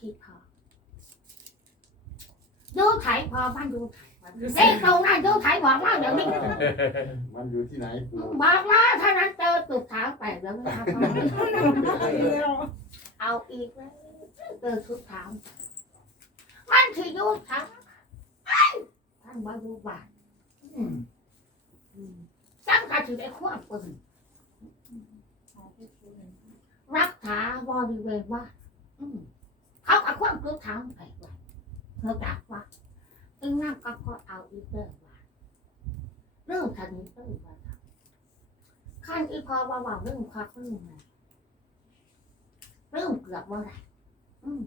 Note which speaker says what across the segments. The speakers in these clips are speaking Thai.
Speaker 1: คิดพอดูไถพอมันดูไถพอเด็กตรงนั้นดูไถบอกว่าเดี๋ยวนี้
Speaker 2: มันอยู่ที่ไหนปู
Speaker 1: บอกว่าถ้านั้นเจอตุกเท้าแตกแล้วนะครับเอาอีกแล้วเจอทุกเท้ามันที่ดูเท้าไอ้ท่านมาดูบาทอืมอืมตั้งแต่ถือได้ควบปืนรักษาบริเวณว่าอืม เขาเอาควบทุกเท้าไปไว้เธอจักว่าตึงน้ำก็พอเอาอีกเรื่องว่าเรื่องทันนี้เรื่องว่าขั้นอีพอว่าว่าเรื่องควักเรื่องไงเรื่องเกือบว่าไรอืม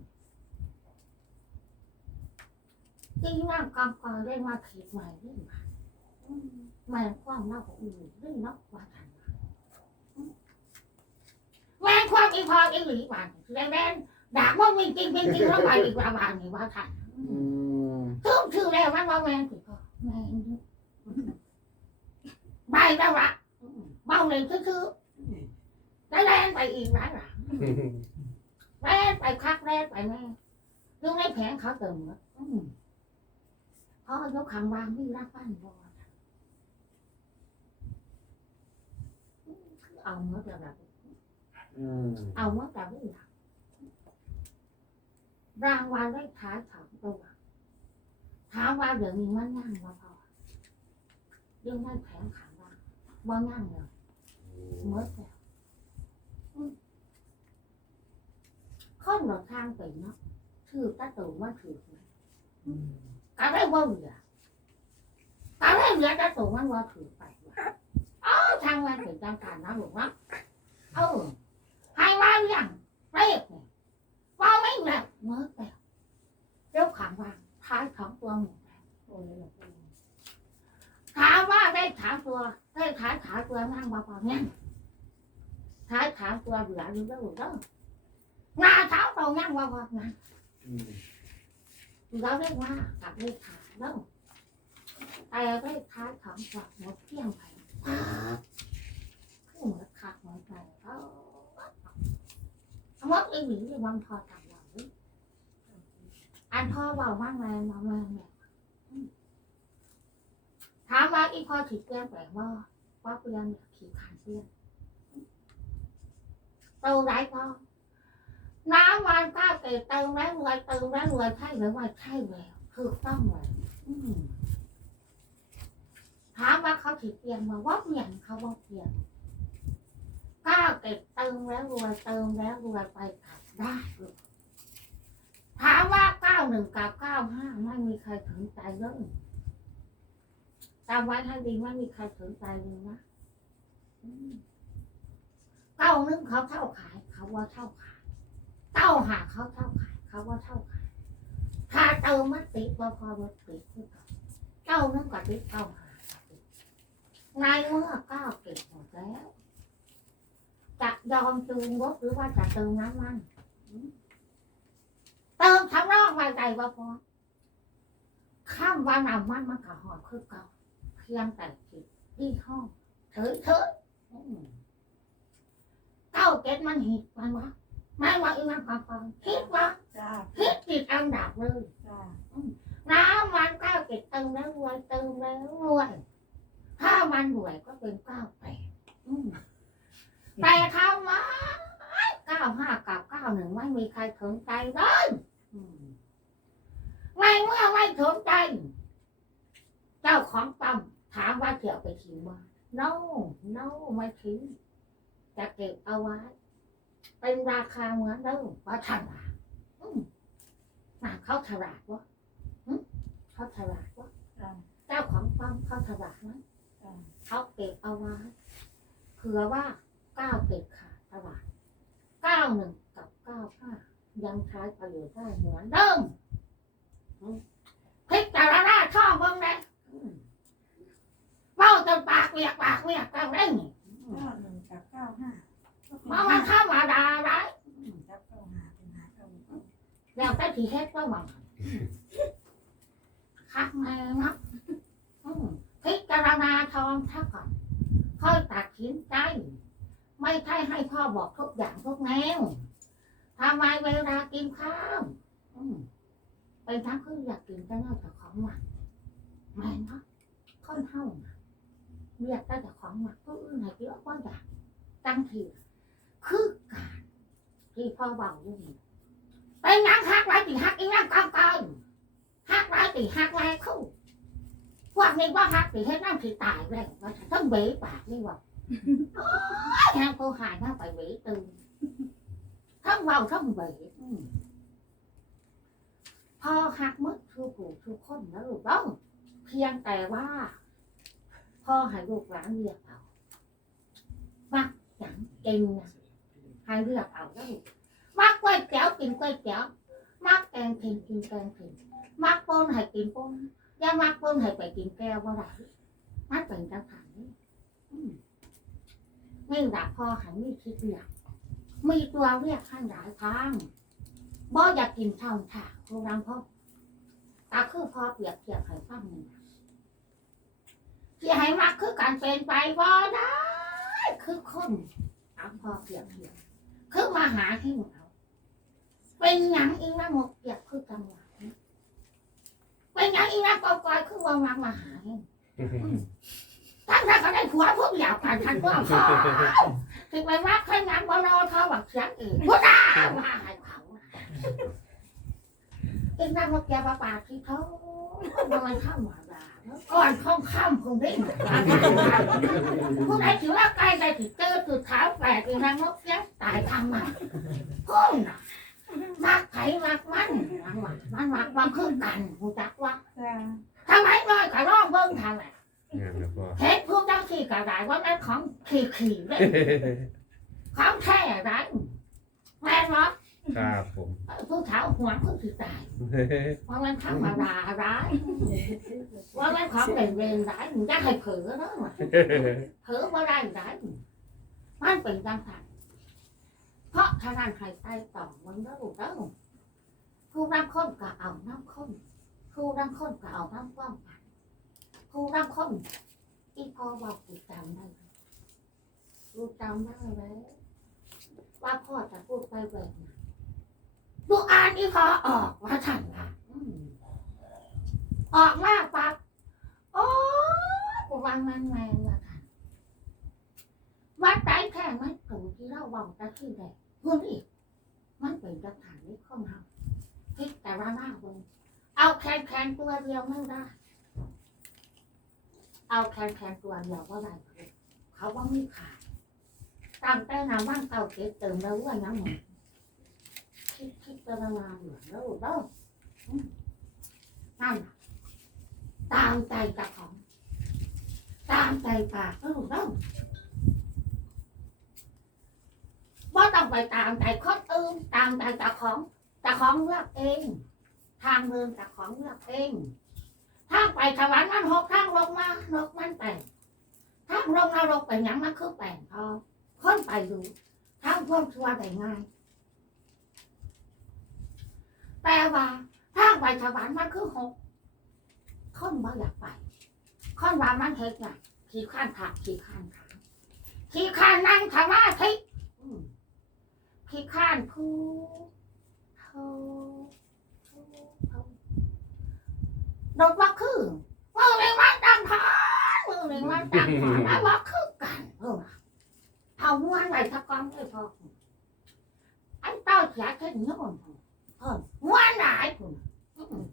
Speaker 1: ที่น้ำกำกองได้มาขีดใหม่เรื่องมาอืมแม่ความเล่าของอื่นเรื่องนอกว่าทันมาอืมแม่ความอีพออีหลีบานแรงแรง ด่าว่ามีจริงเป็นจริงแล้วไปอีกว่าบานนี่ว่าทัน
Speaker 2: อืม
Speaker 1: ทุ่มชื่อแล้วมันว่าแม่สิพ่อแม่อยู่ไปแล้วละเมาเลยคือๆได้แรงไปอีกร้านหลังแรงไปคักแรงไปแม่ยังในแผงเขาเติมเนอะอืมพ่อยกคำวางที่รักบ้านบอเอาเมื่อจะแบบ
Speaker 2: อืม
Speaker 1: เอาเมื่อจะไม่หลับ รางวัลได้ท้ายสองตัวถามว่าเดี๋ยวนี้มันนั่งมาพอยังได้แผงขังว่าว่านั่งเลยเมื่อแล้วข้อนหลอทางไปเนาะถือตาตูว่าถือไหมกะได้ว่าเหลือกะได้เหลือตาตูมันว่าถือไปว่ะเอาทางวันถึงจังการนะหลวงเนาะเออให้ว่าเรื่องเรียกเนี่ย เมื่อแล้วเจ้าขังวางท้ายของตัวหมูแล้วโอ้ยถามว่าได้ถามตัวได้ขายขาตัวนั่งมาพอเนี่ยท้ายขาตัวเหลืออยู่แล้วเด้องาเท้าเรานั่งว่าว่าไง
Speaker 2: อืม
Speaker 1: เราเรียกว่ากับเลขขาแล้วแต่เลขท้ายของกว่าหมดเที่ยงไปขึ้นหมดขาดหมดไปก็มดอีหลีเลยวันพอทำเรา อันพ่อเบาว่าไงมาแม่แม่ถามว่าอีพ่อถีเปลี่ยนแปลว่าว่าเปลี่ยนขี่ขานเปลี่ยนตูไรพอน้ำมันก้าวเกตเติมแล้วรวยเติมแล้วรวยใช่หรือไม่ใช่แล้วถูกต้องเลยอืมถามว่าเขาถีเปลี่ยนมาว่าเปลี่ยนเขาว่าเปลี่ยนก้าวเกตเติมแล้วรวยเติมแล้วรวยไปกลับได้ลูกถามว่าเก้าหนึ่งกับเก้าห้าไม่มีใครถึงใจเลย จำไว้ให้ดีไม่มีใครถึงใจเลยนะเก้านึ่งเขาเท่าขาย เขาว่าเท่าขายเก้าหาเขาเท่าขาย เขาว่าเท่าขายถ้าเติมมันติดว่าพอมันติดคือกันเก้านึ่งก็ติดเก้าหาในเมื่อเก้าเก็บหมดแล้วจะยอมจูงรถหรือว่าจะเติมน้ำมันเติมทั้งรอบไว้ใจว่าพอข้ามวันน้ำมันมันก็หอดคือเก่า เพียงแต่ติดที่ห้องเฉยเฉยๆอืม เก้าเจ็ดมันหิดมันวะแม่ว่าอีมันฟังฟังคิดว่า
Speaker 3: จ้า
Speaker 1: คิดติดอันดับเลย
Speaker 3: จ้า
Speaker 1: น้ำมันเก้าเจ็ดเติมแล้วรวยเติมแล้วรวยถ้ามันรวยก็เป็นเก้าแปดอืมแต่ถ้ามาเก้าห้ากับเก้าหนึ่งไม่มีใครสนใจเลยอืมไม่เมื่อไม่สนใจ เจ้าของปั๊มถามว่าเกี่ยวไป ทิ้งว่า no no ไม่ทิ้งจะเก็บเอาไว้ เป็นราคาเหมือนเดิมว่าฉลาดอืมน่ะเขาฉลาดวะหึเขาฉลาดวะ
Speaker 3: จ้า
Speaker 1: เจ้าของปั๊มเขาฉลาดไหม
Speaker 3: จ้า
Speaker 1: เขาเก็บเอาไว้เผื่อว่าเก้าเก็บขาดตลาดเก้าหนึ่งกับเก้าห้ายังใช้ประโยชน์ได้เหมือนเดิมอืมพิจารณาชอบเบิ่งเลยอืม เมาจนปากเวียกปากเวียกกันเร่ง
Speaker 3: เก้าหนึ่งกับเก้าห้า
Speaker 1: มามาเข้ามาด่าได้
Speaker 3: จับเก้าห้าเป็นหาเก้า
Speaker 1: แล้วแต่ที่เฮ็ดก็หวังคักแม่นะอืมพิจารณาทองถ้าก่อนค่อยตัดสินใจ ไม่ใช่ให้พ่อบอกทุกอย่างทุกแนวทำไมเวลากินข้าวอืมเป็นทั้งคืออยากกินแต่นอกจากของหมักแม่นเนาะคนเฮาน่ะ เรียกแต่ของหมักผู้อื่นให้เยอะกว่าอยากตั้งทีคือการที่พ่อเบาอยู่นี่เป็นหยังหักไรติหักอีหยังกองกอนหักไรติหักไรคู่พวกนี้ว่าหักติเฮ็ดน้ำสิตายเลยว่าต้องเบ๋ปากนี่ว่าทางผู้หายน่าไปเบ๋ตื่นทั้งเบาทั้งเบ๋อืมพอหักมึกทุกผู้ทุกคนนะลูกต้องเพียงแต่ว่า พ่อให้ลูกหลานเรียกเอามักหยังเก่งนะให้เรียกเอาแล้วลูกมักก๋วยเตี๋ยวกินก๋วยเตี๋ยวมักแกงเผ็ดกินแกงเผ็ดมักป้นให้กินป้นย่ามักป้นให้ไปกินแก้วว่าไรมันเป็นจังหันนี่อืมนี่แหละพ่อให้มีคิดเรียกมีตัวเรียกข้างหลายทางบ่อยากกินช่องถ่าครูรังพ่อตาคือพอเปรียบเทียบให้ฟังนี่นะ ที่ให้มักคือการเป็นไปบ่ได้ คือคนตาพอเปรียบเทียบคือมาหาที่เราเป็นหยังอีนั่งหมกเปรียบคือจังวะนี้เป็นหยังอีนั่งกอกอยคือว่ามักมาหาให้ท่านถ้าเขาได้ผัวพวกอยากผ่านทันก็พอถึงไปว่าใครงานบอนอเท่าแบบเสียงอื่นพูดได้มาให้เขาเอ็งนั่งรถแกปลาปาที่เขาทำไมข้ามหวานดา ก่อนข้องข้ามคงได้ผู้ใดถือว่าใกลใดถือเจอถือเท้าแปลกเอ็งนั่งรถแกตายทำมาพุ่งน่ะมักไผ่มักมันมันมักมันมักความคืนกันหูจักว่าทำไมน้อยก็ร้องเบิ้งทางไหน
Speaker 4: งานแล้วก็
Speaker 1: เห็นพวกเจ้าขี่กระไรว่านั่ของขี่ขี่เลยของแท้
Speaker 4: ครับผม
Speaker 1: ผู้เฒ่าหัวผู้สิตายว่ามันธรรมดาร้ายว่ามันของเป็นเวรร้ายมึงจะให้เผลอเนาะเผลอว่าได้ร้ายมันเป็นจังสันเพราะทนานใครใต้ต่อมันก็รู้แล้วผู้รังคนก็เอาน้ำคนผู้รังคนก็เอาน้ำกว้างกันผู้รังคนอีพอบอกกูจำได้กูจำได้แล้วว่าพ่อจะพูดไปแบบไหน ลูกอ่านอีพอออกว่าฉันค่ะออกมากปั๊บโอ้กูวางมันแมงว่าฉันวัดใจแค่ไม่ถึงที่เราบอกจะที่ใดเพื่อนอีก มันเป็นจังฐานนี้ข้องเราพิจารณาเบงเอาแคนแคนตัวเดียวไม่ได้ เอาแคนแคนตัวเดียวก็ได้เขาว่าไม่ขายตั้งแต่น้ำว่างเก่าเก็บเติมแล้วว่าน้ำหมด คิดคิดจะมาอยู่แล้วเด้ออืมนั่นน่ะตามใจเจ้าของ ตามใจปากแล้วเด้อว่าต้องไปตามใจคนอื่นตามใจเจ้าของจ้าของเลือกเอง ทางเดินเจ้าของเลือกเองทางไปสวรรค์มันหกทางลงมานกมันแปลทางลงนรกไปหยังมันคือแปลงพอคนไปดูทางพวกชัวได้ง่าย แต่ว่าถ้าไปสวรรค์มันคือหกข้อนบ่อยากไปข้อนว่ามันเฮ็ดน่ะขี้ข้านผักขี้ข้านขาขี้ข้านนั่งสมาธิอืมขี้ข้านพูเท่าเท่าเท่าดอกว่าคือมือในวันดังทานมือในวันดังทานมาว่าคือกันเออเอาม้วนไปทักกองเลยพอไอ้เต้าเสียเช่นนี้มัน เออม้วนหลายคุณอืม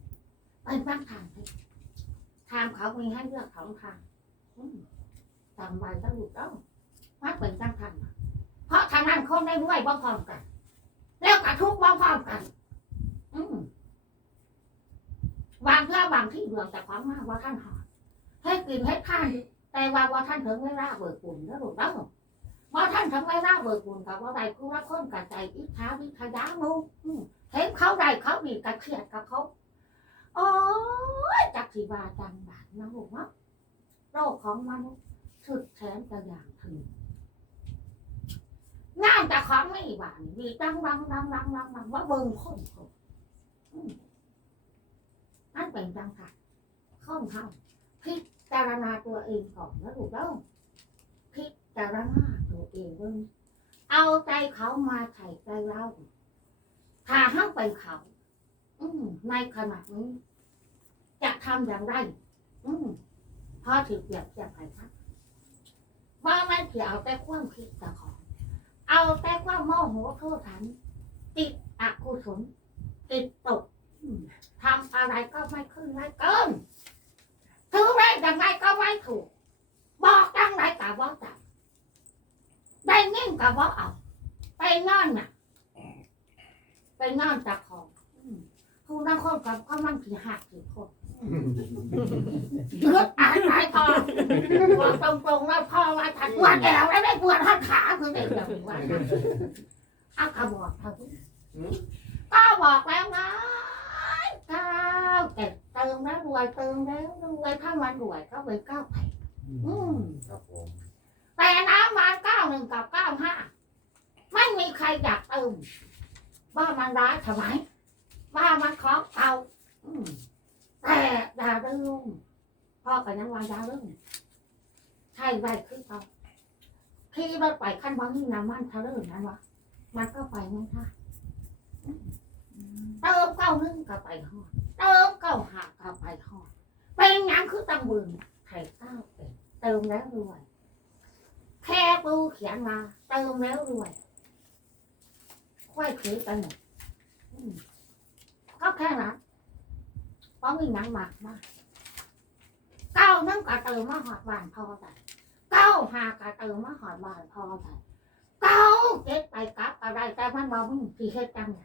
Speaker 1: ไปบ้างทางทางเขามีให้เลือกสองทางอืมจำไว้ต้องอยู่ต้องมาเป็นจังทันน่ะเพราะทางนั้นคนได้รวยบ้องพร้อมกัน แล้วกระทุกข์พร้อมกัน อืวางเพื่อบางที่ดวงแต่ความมากว่าท่านหอดให้กินให้ท่าน แต่ว่าว่าท่านถึงไม่ราเบิกบุญแล้วหรือเปล่าว่าท่านถึงไม่ราเบิกบุญกับว่าใดผู้ละคนกับใจอิจฉาวิทยานุอืมเห็นเขาได้เขามีกระเครียดกับเขา โอ้ยจักสีบาจังบาทนะลูกเนาะโรคของมนุษย์สุดแสนจะอย่างถึงงานแต่ของไม่บานมีดังดังดังดังดังดังว่าเบิ่งคนคนนั่นเป็นจังค่ะข้องเข้าพิจารณาตัวเองก่อนนะลูกเด้องพิจารณาตัวเองเบิ่งเอาใจเขามาใส่ใจเราถ้าห้ามไปเขา อืมในขณะนี้ จะทำอย่างไร อืมพอถือเปรียบเทียบไปครับว่าไม่เกี่ยวเอาแต่ความคิดแต่ของ เอาแต่ความโมโหโทษทัน ติดอกุศลติดตกทำอะไรก็ไม่ขึ้นไม่เกินถือไว้ยังไงก็ไม่ถูก บอกจังไรกับว่าจังได้เงินกับว่าเอา ไปนอนน่ะ ไปนอนจากของผู้นั่งคนกับก็มันกี่หักกี่คน เลือดอายตายพอบอกตรงๆว่าพ่อว่าถัดปวดแอวแล้วได้ปวดท่อนขาคือได้แบบว่าเอากระบอกเท่านี้ก็บอกแล้วนะก้าวเก็บเติมแล้วรวยเติมแล้วรวยถ้ามันรวยก็ไปก้าวไปอืม
Speaker 2: ครับผม
Speaker 1: แต่น้ำมันเก้าหนึ่งกับเก้าห้าไม่มีใครอยากเติมว่ามันร้ายทำไมว่ามันของเก่าอืม แต่อย่าลืมพ่อกับยังว่าอย่าลืมใช่ไรคือเขาขี่รถไปขั้นบางนี่น้ำมันเท่าเดิมนั้นวะมันก็ไปไม่ได้เติมเก้าหนึ่งก็ไปหอดเติมเก้าหักก็ไปหอดเป็นยังคือตังบืนไข่เก้าเป็นเติมแล้วรวยแค่ปูเขียนมาเติมแล้วรวยค่อยถือกันหมดก็แค่นั้น เพราะมีนังหมากมาเก้านั่งกะเติมมาหอดบานพอแต่เก้าหากะเติมมาหอดบานพอแต่เก้าเจ็ดไปกลับอะไรแต่มันบอกมึงที่เฮ็ดจังไง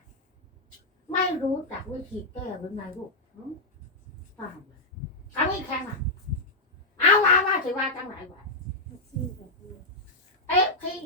Speaker 1: ไม่รู้จักวิธีแก้หรือไงลูกหืมฟังเลยก็มีแค่นั้นเอาว่าว่าสิว่าจังไหนวะเอ๊ะพี่